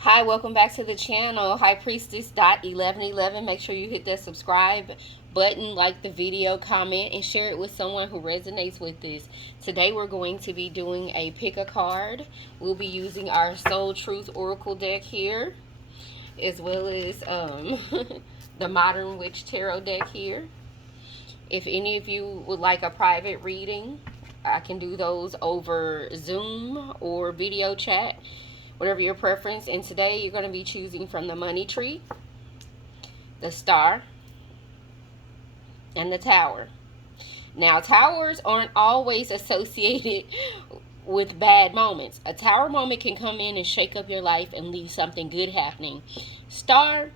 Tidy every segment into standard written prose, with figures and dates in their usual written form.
Hi, welcome back to the channel. High Priestess 1111. Make sure you hit that subscribe button, like the video, comment, and share it with someone who resonates with this. Today we're going to be doing a pick a card. We'll be using our Soul Truth Oracle deck here, as well as the Modern Witch Tarot deck here. If any of you would like a private reading, I can do those over Zoom or video chat, whatever your preference. And today you're going to be choosing from the Money Tree, the Star, and the Tower. Now, towers aren't always associated with bad moments. A tower moment can come in and shake up your life and leave something good happening. Stars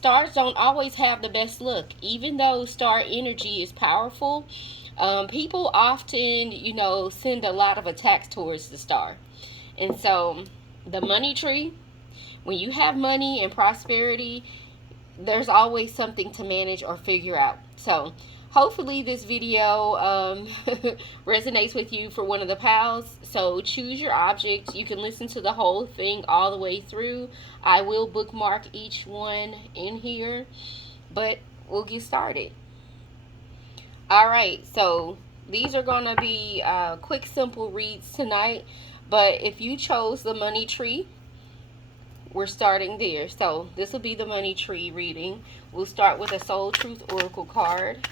don't always have the best look. Even though star energy is powerful, people often, send a lot of attacks towards the star. And so the Money Tree, when you have money and prosperity, there's always something to manage or figure out. So hopefully this video resonates with you for one of the pals. So choose your object. You can listen to the whole thing all the way through. I will bookmark each one in here, but we'll get started. All right, so these are going to be quick, simple reads tonight. But if you chose the Money Tree, we're starting there. So this will be the Money Tree reading. We'll start with a Soul Truth Oracle card.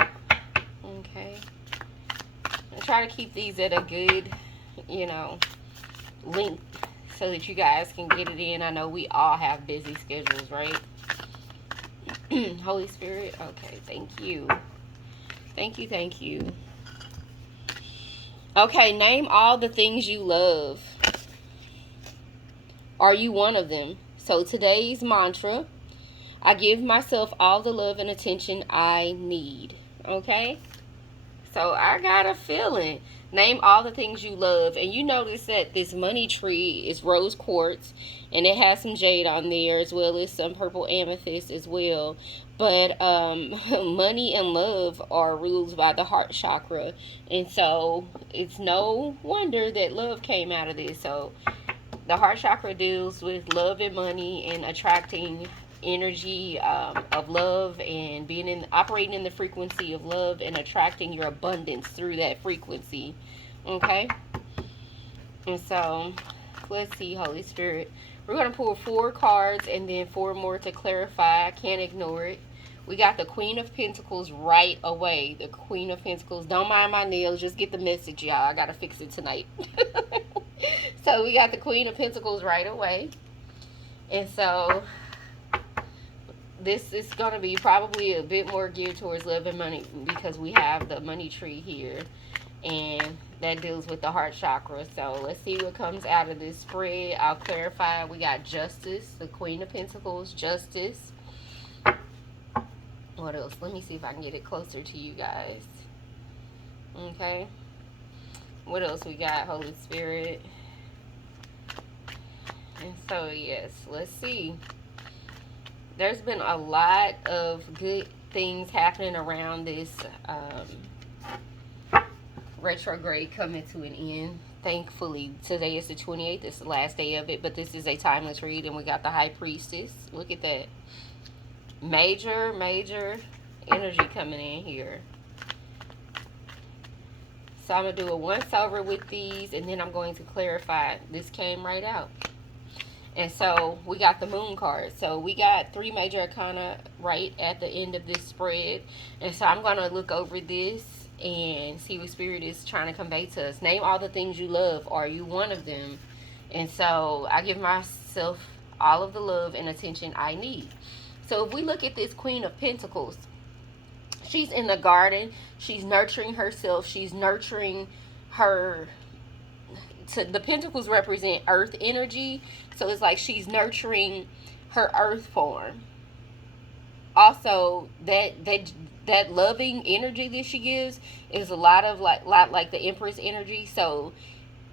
Okay. And try to keep these at a good, length so that you guys can get it in. I know we all have busy schedules, right? Holy Spirit. Okay, thank you. Thank you, thank you. Okay, name all the things you love. Are you one of them? So today's mantra, I give myself all the love and attention I need. Okay? So I got a feeling. Name all the things you love. And you notice that this Money Tree is rose quartz, and it has some jade on there, as well as some purple amethyst as well. But money and love are ruled by the heart chakra. And so it's no wonder that love came out of this. So the heart chakra deals with love and money and attracting energy of love and operating in the frequency of love and attracting your abundance through that frequency. Okay? And so let's see, Holy Spirit. We're going to pull 4 cards and then 4 more to clarify. I can't ignore it. We got the Queen of Pentacles right away. The Queen of Pentacles. Don't mind my nails. Just get the message, y'all. I got to fix it tonight. So we got the Queen of Pentacles right away. And so this is going to be probably a bit more geared towards love and money because we have the Money Tree here. And that deals with the heart chakra. So let's see what comes out of this spread. I'll clarify. We got Justice, the Queen of Pentacles, Justice. What else? Let me see if I can get it closer to you guys. Okay. What else we got, Holy Spirit? And so, yes, let's see. There's been a lot of good things happening around this retrograde coming to an end. Thankfully, today is the 28th. It's the last day of it, but this is a timeless read, and we got the High Priestess. Look at that. Major energy coming in here. So I'm going to do a once over with these, and then I'm going to clarify. This came right out. And so we got the Moon card. So we got 3 major arcana right at the end of this spread. And so I'm going to look over this and see what Spirit is trying to convey to us. Name all the things you love. Are you one of them? And so I give myself all of the love and attention I need. So if we look at this Queen of Pentacles, she's in the garden. She's nurturing herself. She's nurturing her. The pentacles represent earth energy. So it's like she's nurturing her earth form. Also, that loving energy that she gives is a lot like the Empress energy. So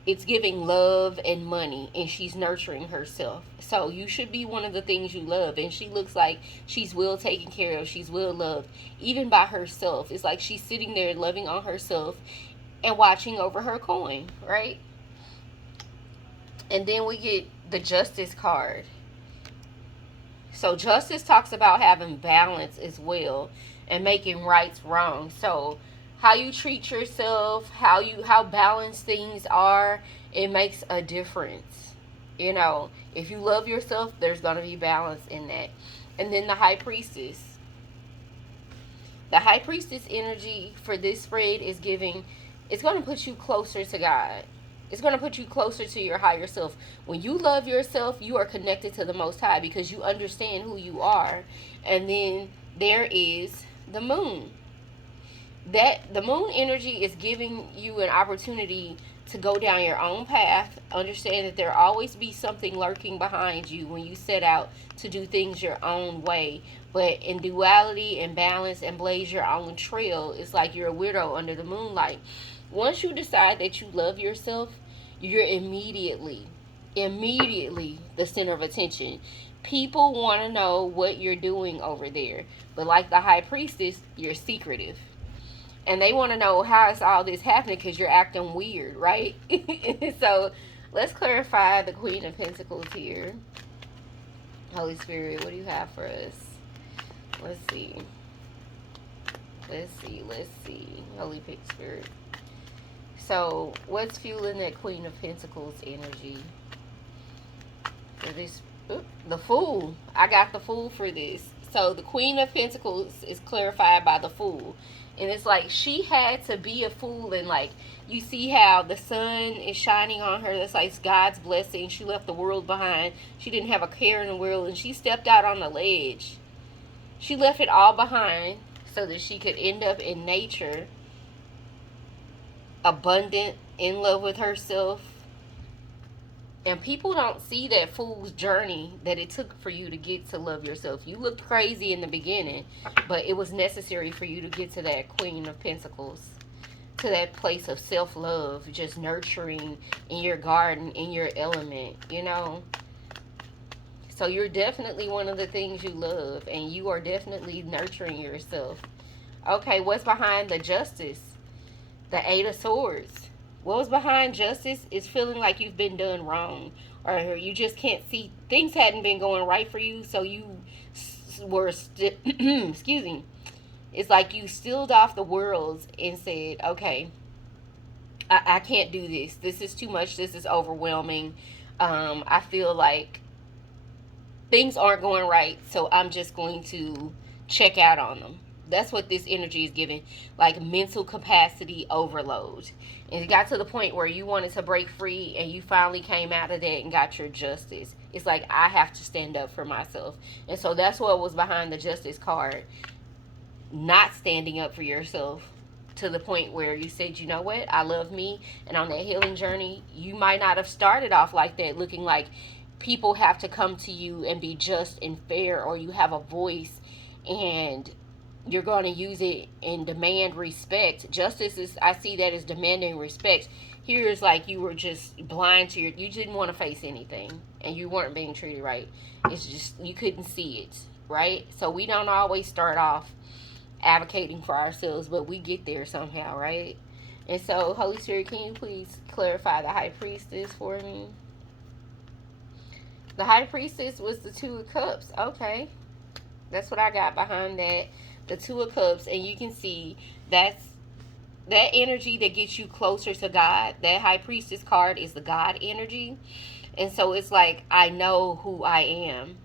it's giving love and money, and she's nurturing herself. So you should be one of the things you love. And she looks like she's well taken care of. She's well loved, even by herself. It's like she's sitting there loving on herself and watching over her coin, right? And then we get the Justice card. So justice talks about having balance as well and making rights wrong. So how you treat yourself, how balanced things are, it makes a difference. You know, if you love yourself, there's going to be balance in that. And then the High Priestess. The High Priestess energy for this spread is giving, it's going to put you closer to God. It's going to put you closer to your higher self. When you love yourself, you are connected to the Most High because you understand who you are. And then there is the moon. That the moon energy is giving you an opportunity to go down your own path. Understand that there always be something lurking behind you when you set out to do things your own way. But in duality and balance and blaze your own trail, it's like you're a widow under the moonlight. Once you decide that you love yourself, you're immediately the center of attention. People want to know what you're doing over there. But like the High Priestess, you're secretive. And they want to know how is all this happening because you're acting weird, right? So let's clarify the Queen of Pentacles here. Holy Spirit, what do you have for us? Let's see. Holy Spirit. So what's fueling that Queen of Pentacles energy? For this, the Fool. I got the Fool for this. So the Queen of Pentacles is clarified by the Fool. And it's like she had to be a fool, and like you see how the sun is shining on her. That's like God's blessing. She left the world behind. She didn't have a care in the world, and she stepped out on the ledge. She left it all behind so that she could end up in nature, abundant, in love with herself. And people don't see that fool's journey that it took for you to get to love yourself. You looked crazy in the beginning, but it was necessary for you to get to that Queen of Pentacles, to that place of self-love, just nurturing in your garden, in your element, you know. So you're definitely one of the things you love, and you are definitely nurturing yourself. Okay, what's behind the Justice? The Eight of Swords. What was behind Justice is feeling like you've been done wrong, or you just can't see, things hadn't been going right for you, so you were excuse me, it's like you stilled off the worlds and said, okay, I can't do this is too much, this is overwhelming, I feel like things aren't going right, so I'm just going to check out on them. That's what this energy is giving, like mental capacity overload. And it got to the point where you wanted to break free, and you finally came out of that and got your justice. It's like, I have to stand up for myself. And so that's what was behind the Justice card. Not standing up for yourself to the point where you said, you know what, I love me. And on that healing journey, you might not have started off like that, looking like people have to come to you and be just and fair, or you have a voice and you're going to use it and demand respect. Justice is, I see that as demanding respect. Here is like you were just blind to you didn't want to face anything, and you weren't being treated right. It's just, you couldn't see it, right? So we don't always start off advocating for ourselves, but we get there somehow, right? And so, Holy Spirit, can you please clarify the High Priestess for me? The High Priestess was the Two of Cups. Okay. That's what I got behind that. The Two of Cups. And you can see that's that energy that gets you closer to God. That High Priestess card is the God energy. And so it's like, I know who I am.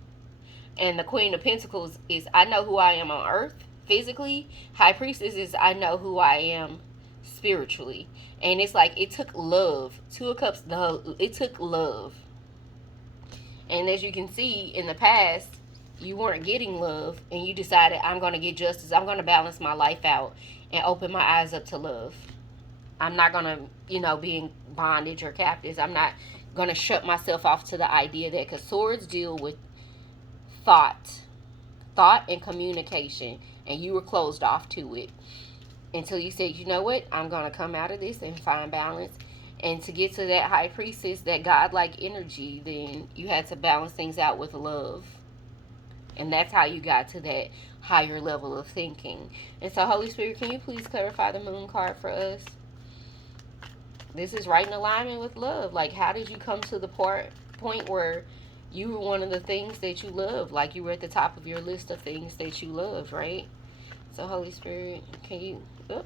And the Queen of Pentacles is, I know who I am on earth physically. High Priestess is, I know who I am spiritually. And it's like, it took love. Two of Cups, it took love. And as you can see, in the past, you weren't getting love, and you decided, I'm going to get justice. I'm going to balance my life out and open my eyes up to love. I'm not going to, be in bondage or captives. I'm not going to shut myself off to the idea that, because swords deal with thought and communication, and you were closed off to it until you said, you know what, I'm going to come out of this and find balance. And to get to that High Priestess, that godlike energy, then you had to balance things out with love. And that's how you got to that higher level of thinking. And so, Holy Spirit, can you please clarify the Moon card for us? This is right in alignment with love. Like, how did you come to the point point where you were one of the things that you love. Like, you were at the top of your list of things that you love, right? So, Holy Spirit, can you... Oh,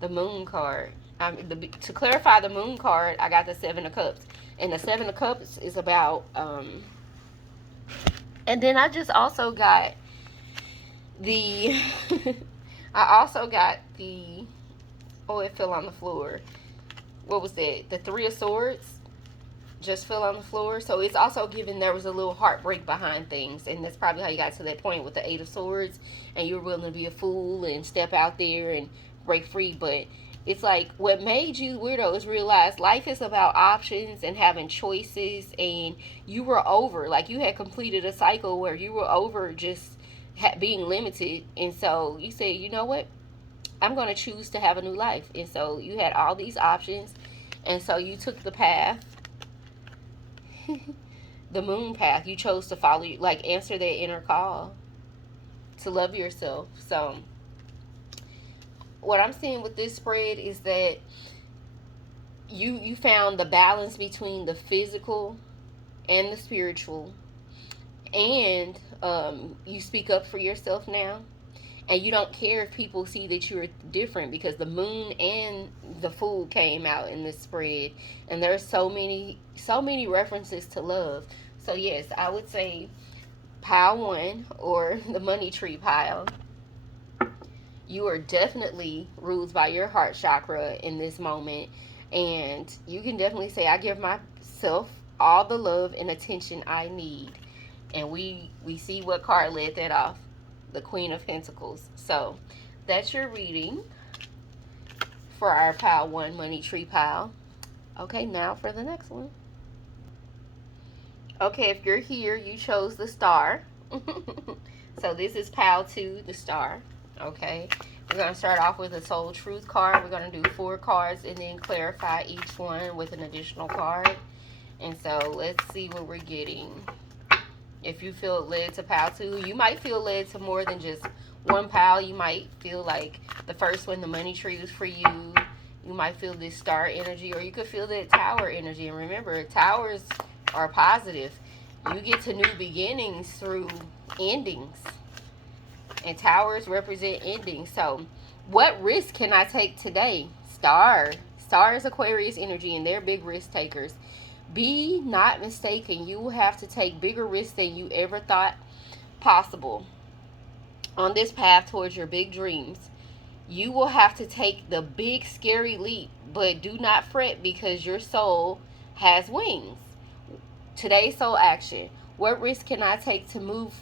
the Moon card. To clarify the Moon card, I got the Seven of Cups. And the Seven of Cups is about... and then I just also got the... I also got the... Oh, it fell on the floor. What was that? The Three of Swords just fell on the floor. So it's also given there was a little heartbreak behind things. And that's probably how you got to that point with the Eight of Swords. And you were willing to be a fool and step out there and break free. But it's like, what made you weirdo is realize life is about options and having choices. And you were over. Like, you had completed a cycle where you were over just being limited. And so you say, you know what? I'm going to choose to have a new life. And so you had all these options. And so you took the path. The Moon path. You chose to follow, like, answer that inner call to love yourself. So what I'm seeing with this spread is that you found the balance between the physical and the spiritual. And you speak up for yourself now. And you don't care if people see that you're different, because the Moon and the Fool came out in this spread. And there's so many references to love. So yes, I would say pile 1, or the money tree pile. You are definitely ruled by your heart chakra in this moment. And you can definitely say, I give myself all the love and attention I need. And we see what card led that off. The Queen of Pentacles. So that's your reading for our pile 1 money tree pile. Okay, now for the next one. Okay, if you're here, you chose the Star. So this is pile 2, the Star. Okay, we're going to start off with a Soul Truth card. We're going to do 4 cards and then clarify each one with an additional card. And so let's see what we're getting. If you feel led to pile 2, you might feel led to more than just one pile. You might feel like the first one, the money tree, was for you. You might feel this Star energy, or you could feel that Tower energy. And remember, towers are positive. You get to new beginnings through endings. And towers represent endings. So what risk can I take today? Star. Star is Aquarius energy, and they're big risk takers. Be not mistaken. You will have to take bigger risks than you ever thought possible on this path towards your big dreams. You will have to take the big scary leap, but do not fret, because your soul has wings. Today's soul action. What risk can I take to move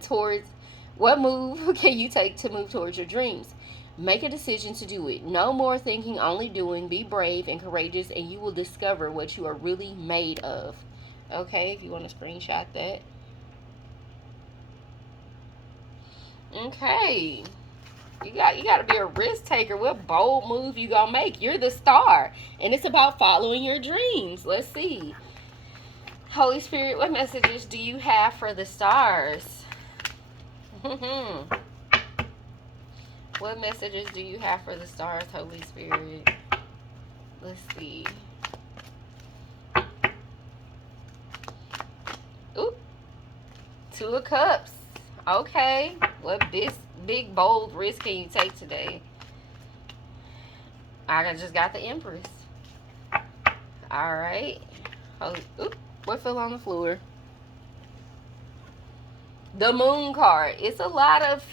towards, what move can you take to move towards your dreams? Make a decision to do it. No more thinking, only doing. Be brave and courageous, and you will discover what you are really made of. Okay, if you want to screenshot that. Okay. You got to be a risk taker. What bold move you gonna make? You're the Star, and it's about following your dreams. Let's see. Holy Spirit, what messages do you have for the stars? What messages do you have for the stars, Holy Spirit? Let's see. Ooh. 2 of Cups. Okay. What big, bold risk can you take today? I just got the Empress. All right. Oh, ooh. What fell on the floor? The Moon card. It's a lot of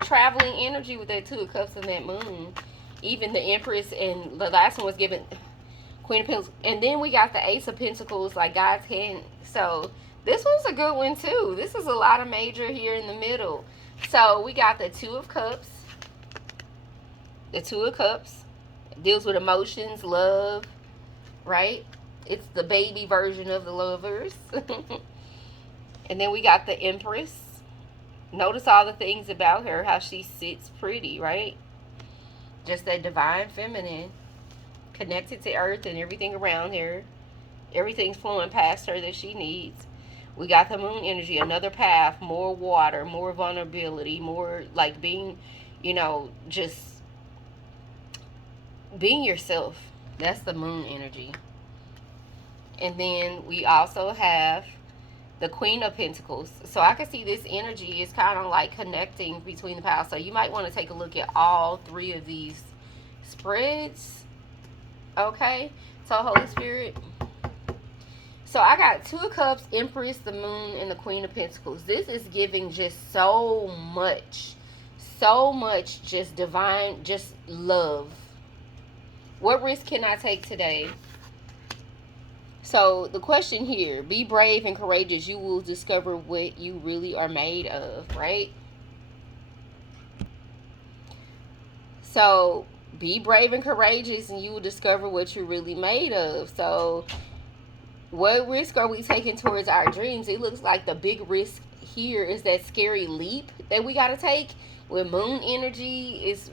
traveling energy with that 2 of Cups and that Moon. Even the Empress, and the last one was given Queen of Pentacles. And then we got the Ace of Pentacles, like God's hand. So this one's a good one too. This is a lot of major here in the middle. So we got the 2 of Cups. The 2 of Cups deals with emotions, love, right? It's the baby version of the Lovers. And then we got the Empress. Notice all the things about her, how she sits pretty, right? Just that divine feminine, connected to earth and everything around her. Everything's flowing past her that she needs. We got the Moon energy, another path, more water, more vulnerability, more like being, you know, just being yourself. That's the Moon energy. And then we also have the Queen of Pentacles. So I can see this energy is kind of like connecting between the piles. So you might want to take a look at all three of these spreads. Okay. So Holy Spirit. So I got Two of Cups, Empress, the Moon, and the Queen of Pentacles. This is giving just so much. So much just divine, just love. What risk can I take today? So the question here, be brave and courageous. You will discover what you really are made of, right? So be brave and courageous and you will discover what you're really made of. So what risk are we taking towards our dreams? It looks like the big risk here is that scary leap that we got to take with moon energy. Is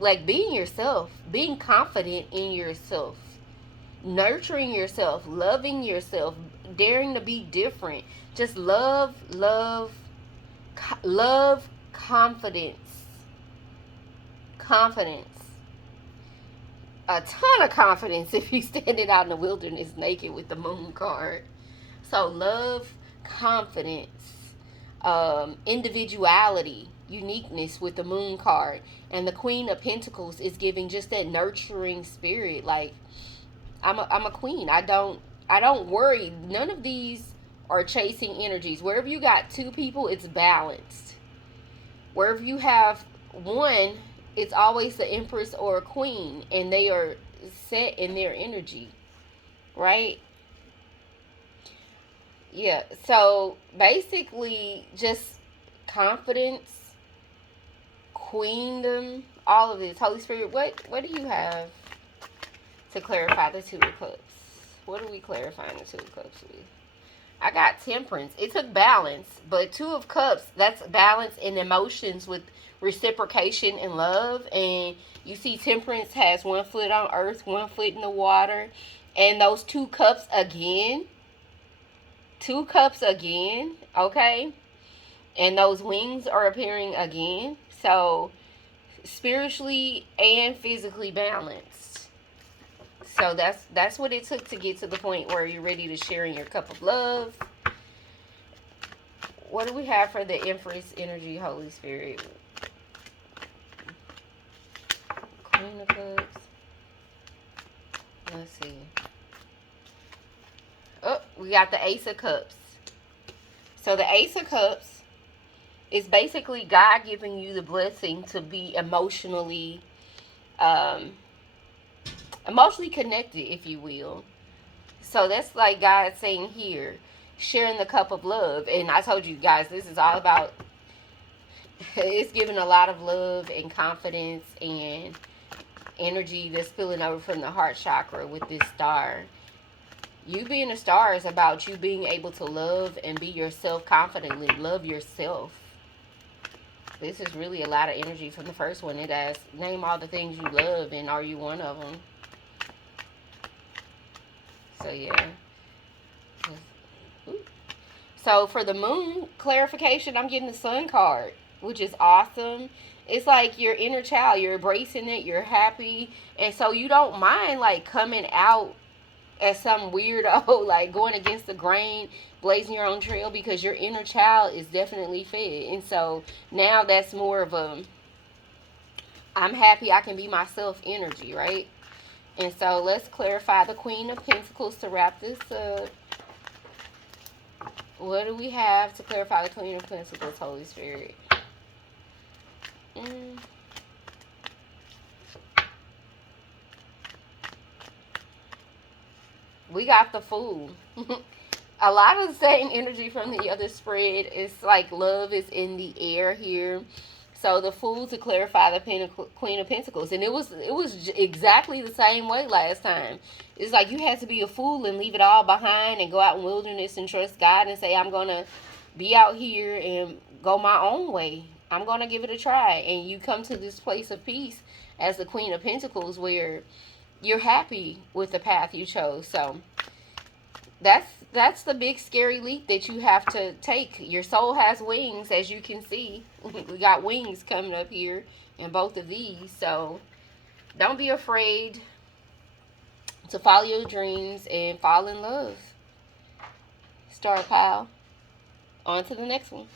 like being yourself, being confident in yourself, nurturing yourself, loving yourself, daring to be different. Just love, confidence. Confidence. A ton of confidence if you standing out in the wilderness naked with the moon card. So love, confidence, individuality, uniqueness with the moon card. And the Queen of Pentacles is giving just that nurturing spirit. Like, I'm a queen. I don't worry. None of these are chasing energies. Wherever you got two people, it's balanced. Wherever you have one, it's always the Empress or a Queen, and they are set in their energy, right? Yeah. So basically, just confidence, queendom, all of this. Holy Spirit, what do you have to clarify the Two of Cups? What are we clarifying the Two of Cups with? I got Temperance. It took balance, but Two of Cups, that's balance in emotions with reciprocation and love. And you see Temperance has 1 foot on earth, 1 foot in the water. And those two cups again. Two cups again, okay? And those wings are appearing again. So spiritually and physically balanced. So that's what it took to get to the point where you're ready to share in your cup of love. What do we have for the Empress energy, Holy Spirit? Queen of Cups. Let's see. Oh, we got the Ace of Cups. So the Ace of Cups is basically God giving you the blessing to be emotionally connected, if you will. So that's like God saying here, sharing the cup of love. And I told you guys, this is all about, it's giving a lot of love and confidence and energy that's spilling over from the heart chakra with this star. You being a star is about you being able to love and be yourself confidently. Love yourself. This is really a lot of energy from the first one. It asks, name all the things you love, and are you one of them? So, yeah. So, for the moon clarification, I'm getting the sun card, which is awesome. It's like your inner child. You're embracing it. You're happy. And so, you don't mind, like, coming out as some weirdo, like, going against the grain, blazing your own trail, because your inner child is definitely fed. And so, now that's more of a, I'm happy I can be myself energy, right? And so let's clarify the Queen of Pentacles to wrap this up. What do we have to clarify the Queen of Pentacles, Holy Spirit? We got the Fool. A lot of the same energy from the other spread. It's like love is in the air here. So the Fool to clarify the Queen of Pentacles. And it was exactly the same way last time. It's like you had to be a fool and leave it all behind and go out in wilderness and trust God and say, I'm going to be out here and go my own way. I'm going to give it a try. And you come to this place of peace as the Queen of Pentacles where you're happy with the path you chose. So that's the big scary leap that you have to take. Your soul has wings, as you can see. We got wings coming up here in both of these. So don't be afraid to follow your dreams and fall in love. Star pile. On to the next one.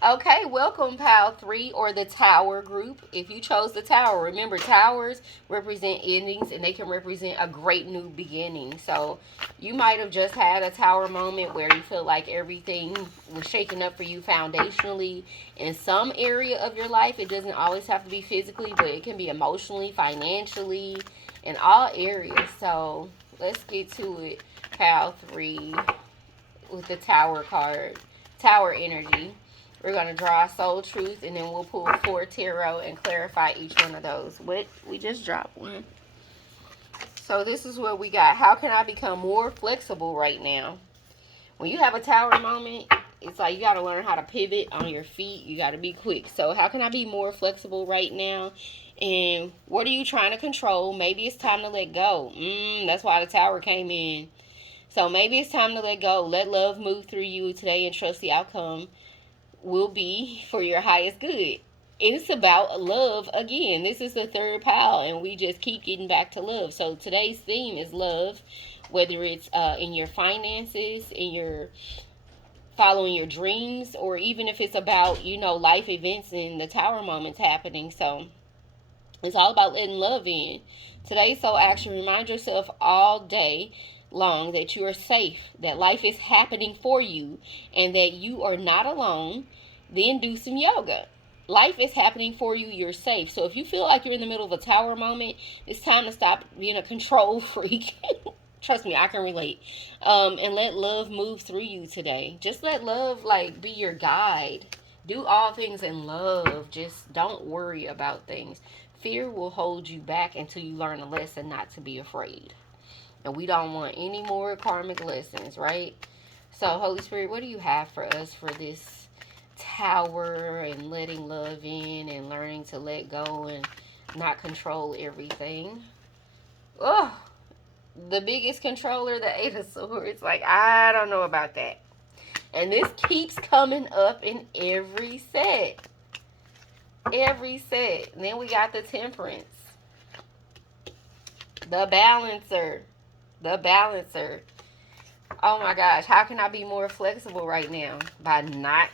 Okay, welcome, Pal 3 or the Tower group. If you chose the Tower, remember towers represent endings and they can represent a great new beginning. So you might have just had a Tower moment where you feel like everything was shaking up for you foundationally in some area of your life. It doesn't always have to be physically, but it can be emotionally, financially, in all areas. So let's get to it, Pal 3 with the Tower card, Tower energy. We're going to draw Soul Truth, and then we'll pull 4 Tarot and clarify each one of those. What? We just dropped one. So this is what we got. How can I become more flexible right now? When you have a Tower moment, it's like you got to learn how to pivot on your feet. You got to be quick. So how can I be more flexible right now? And what are you trying to control? Maybe it's time to let go. That's why the Tower came in. So maybe it's time to let go. Let love move through you today and trust the outcome will be for your highest good. It's about love again. This is the third pile, and we just keep getting back to love. So today's theme is love, whether it's in your finances, in your following your dreams, or even if it's about, life events and the Tower moments happening. So it's all about letting love in. Today's soul action, remind yourself all day long that you are safe, that life is happening for you, and that you are not alone. Then do some yoga. Life is happening for you. You're safe. So if you feel like you're in the middle of a Tower moment, it's time to stop being a control freak. Trust me, I can relate. And let love move through you today. Just let love be your guide. Do all things in love. Just don't worry about things. Fear will hold you back until you learn a lesson not to be afraid. And we don't want any more karmic lessons, right? So, Holy Spirit, what do you have for us for this Tower and letting love in and learning to let go and not control everything? Oh, the biggest controller, the Eight of Swords. I don't know about that. And this keeps coming up in every set. Every set. And then we got the Temperance. The Balancer. The Balancer. Oh my gosh, how can I be more flexible right now? By not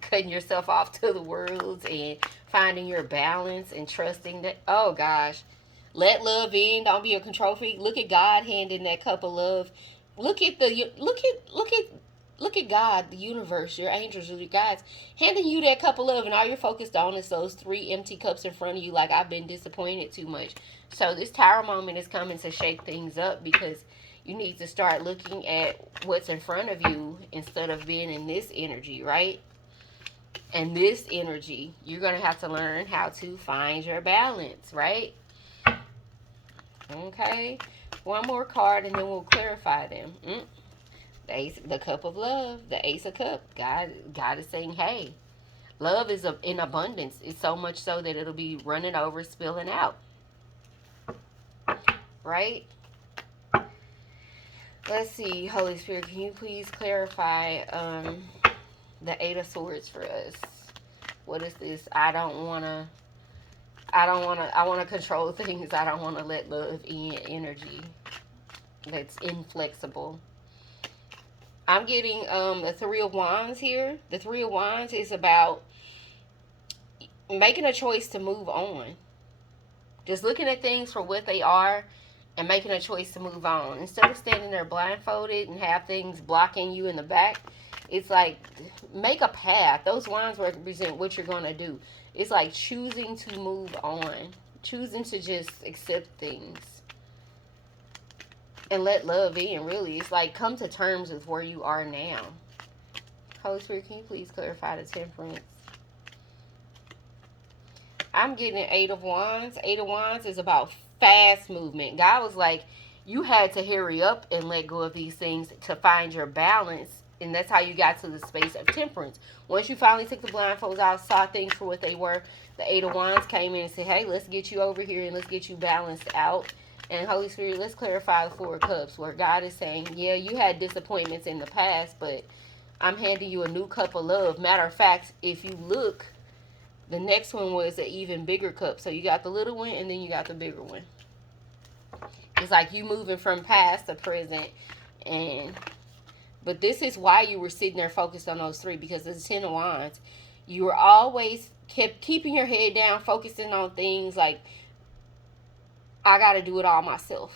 cutting yourself off to the world and finding your balance and trusting that, oh gosh. Let love in. Don't be a control freak. Look at God handing that cup of love. Look at God, the universe, your angels, your guides, handing you that cup of love, and all you're focused on is those 3 empty cups in front of you. I've been disappointed too much. So this Tower moment is coming to shake things up, because you need to start looking at what's in front of you instead of being in this energy, right? And this energy, you're going to have to learn how to find your balance, right? Okay. One more card, and then we'll clarify them. The Cup of Love, the Ace of Cups. God is saying, hey, love is in abundance. It's so much so that it'll be running over, spilling out. Right? Let's see, Holy Spirit, can you please clarify the Eight of Swords for us? What is this? I want to control things. I don't want to let love in energy that's inflexible. I'm getting the Three of Wands here. The Three of Wands is about making a choice to move on. Just looking at things for what they are and making a choice to move on. Instead of standing there blindfolded and have things blocking you in the back, it's like, make a path. Those wands represent what you're going to do. It's like choosing to move on. Choosing to just accept things. And let love in, really. It's like, come to terms with where you are now. Holy Spirit, can you please clarify the Temperance? I'm getting an Eight of Wands. Eight of Wands is about fast movement. God was like, you had to hurry up and let go of these things to find your balance. And that's how you got to the space of Temperance. Once you finally took the blindfolds out, saw things for what they were, the Eight of Wands came in and said, hey, let's get you over here and let's get you balanced out. And Holy Spirit, let's clarify the Four of Cups, where God is saying, yeah, you had disappointments in the past, but I'm handing you a new cup of love. Matter of fact, if you look, the next one was an even bigger cup. So you got the little one and then you got the bigger one. It's like you moving from past to present. And but this is why you were sitting there focused on those three, because it's the 10 of Wands. You were always kept keeping your head down, focusing on things like, I got to do it all myself.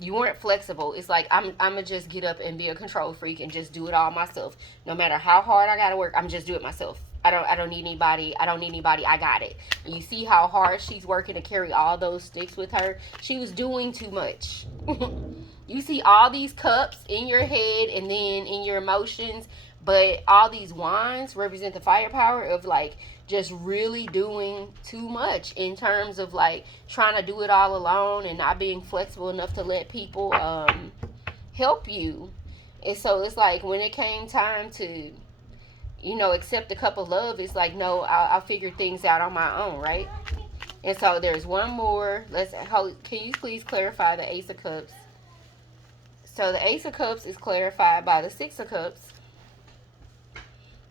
You weren't flexible. It's like, I'm gonna just get up and be a control freak and just do it all myself. No matter how hard I gotta work, I'm just do it myself. I don't need anybody. I don't need anybody. I got it. And you see how hard she's working to carry all those sticks with her. She was doing too much. You see all these cups in your head and then in your emotions, but all these wands represent the firepower of like just really doing too much in terms of like trying to do it all alone and not being flexible enough to let people help you. And so it's like when it came time to, you know, accept the cup of love, it's like, no, I'll figure things out on my own, right? And so there's one more. Can you please clarify the Ace of Cups? So the Ace of Cups is clarified by the Six of Cups.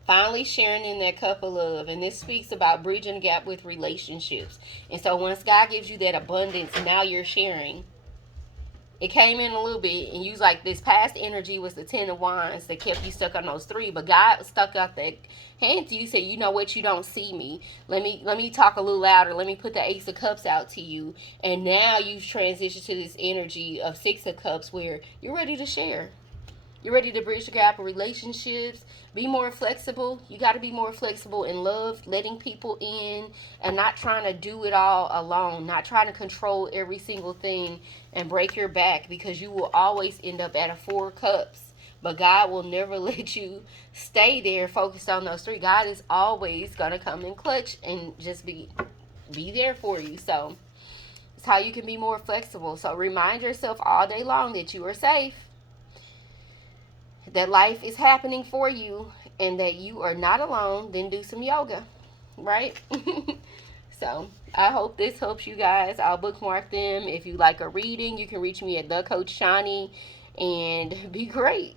Finally sharing in that cup of love. And this speaks about bridging the gap with relationships. And so once God gives you that abundance, now you're sharing. It came in a little bit, and you was like, this past energy was the 10 of Wands that kept you stuck on those three. But God stuck out that hand to you, said, you know what, you don't see me. Let me talk a little louder. Let me put the Ace of Cups out to you. And now you've transitioned to this energy of Six of Cups where you're ready to share. You're ready to bridge the gap of relationships. Be more flexible. You got to be more flexible in love, letting people in, and not trying to do it all alone. Not trying to control every single thing and break your back, because you will always end up at a 4 cups. But God will never let you stay there focused on those three. God is always going to come in clutch and just be there for you. So it's how you can be more flexible. So remind yourself all day long that you are safe, that life is happening for you, and that you are not alone. Then do some yoga, right? So I hope this helps you guys. I'll bookmark them. If you like a reading, you can reach me at thecoachshoni, and be great.